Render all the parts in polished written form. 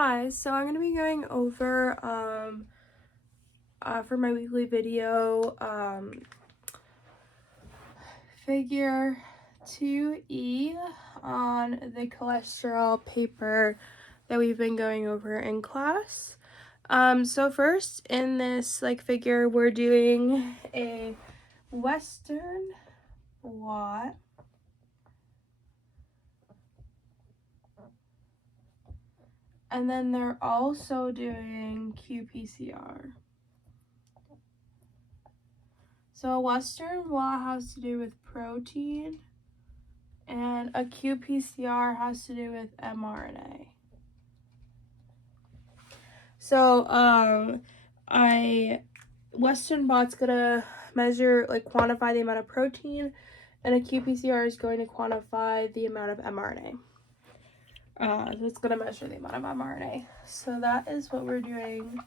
Hi, so I'm going to be going over for my weekly video figure 2E on the cholesterol paper that we've been going over in class. So first in this figure, we're doing a Western blot. And then they're also doing qPCR. So a Western blot has to do with protein, and a qPCR has to do with mRNA. So Western blot's gonna measure, quantify the amount of protein, and a qPCR is going to quantify the amount of mRNA. So it's gonna measure the amount of mRNA. So that is what we're doing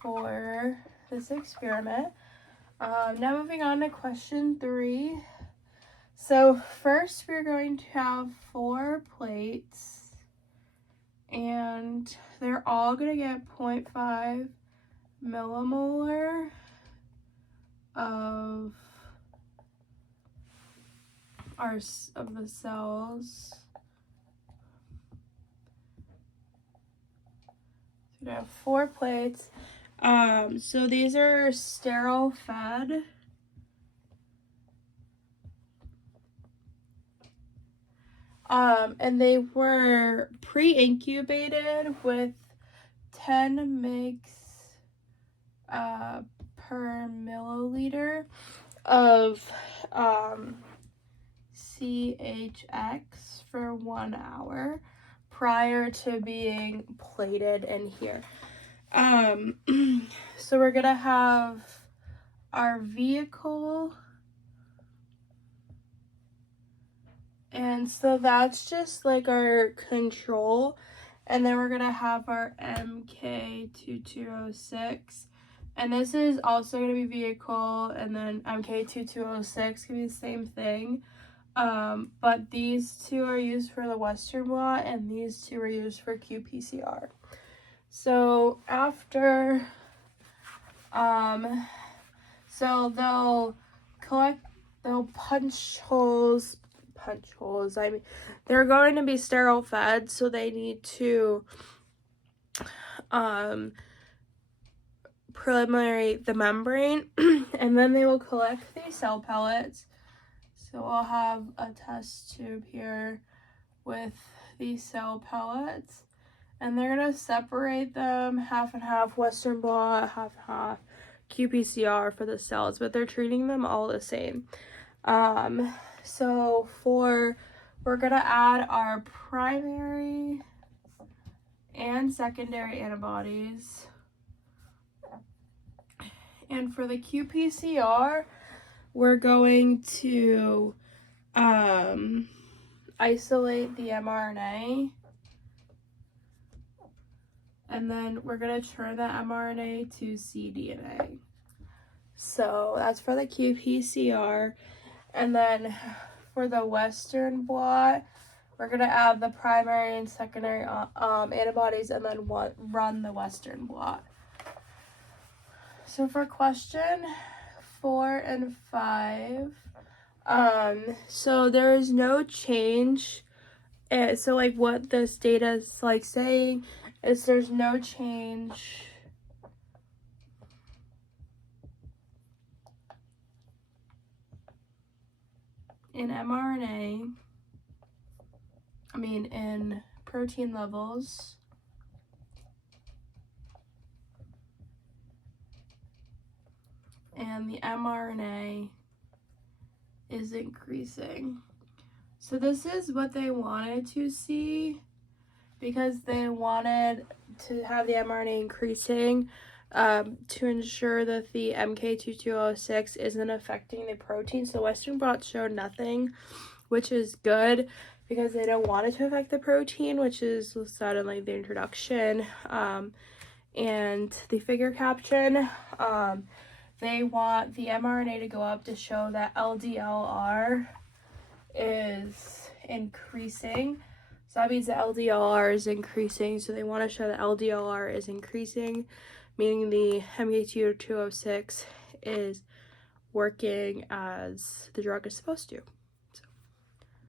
for this experiment. Now moving on to question 3. So first we're going to have 4 plates, and they're all going to get 0.5 millimolar of the cells. So we have 4 plates. So these are sterile fed. And they were pre-incubated with 10 mg per milliliter of CHX for 1 hour prior to being plated in here. So we're gonna have our vehicle, and so that's just our control, and then we're gonna have our MK2206, and this is also gonna be vehicle, and then MK2206 can be the same thing, but these 2 are used for the Western blot, and these 2 are used for qPCR. So after, so they'll punch holes. I mean, they're going to be sterile fed, so they need to preliminate the membrane, and then they will collect these cell pellets. So we'll have a test tube here with these cell pellets, and they're gonna separate them half and half Western blot, half and half qPCR for the cells, but they're treating them all the same. So we're gonna add our primary and secondary antibodies, and for the qPCR we're going to isolate the mRNA, and then we're gonna turn the mRNA to cDNA. So that's for the qPCR. And then for the Western blot, we're gonna add the primary and secondary antibodies, and then run the Western blot. So for question 4 and 5, so there is no change. So what this data is saying is there's no change in mRNA, in protein levels, and the mRNA is increasing. So this is what they wanted to see, because they wanted to have the mRNA increasing to ensure that the MK2206 isn't affecting the protein. So Western blot showed nothing, which is good, because they don't want it to affect the protein, which is listed in the introduction and the figure caption. They want the mRNA to go up to show that LDLR is increasing. So that means the LDLR is increasing. So they want to show that LDLR is increasing, meaning the MK206 is working as the drug is supposed to.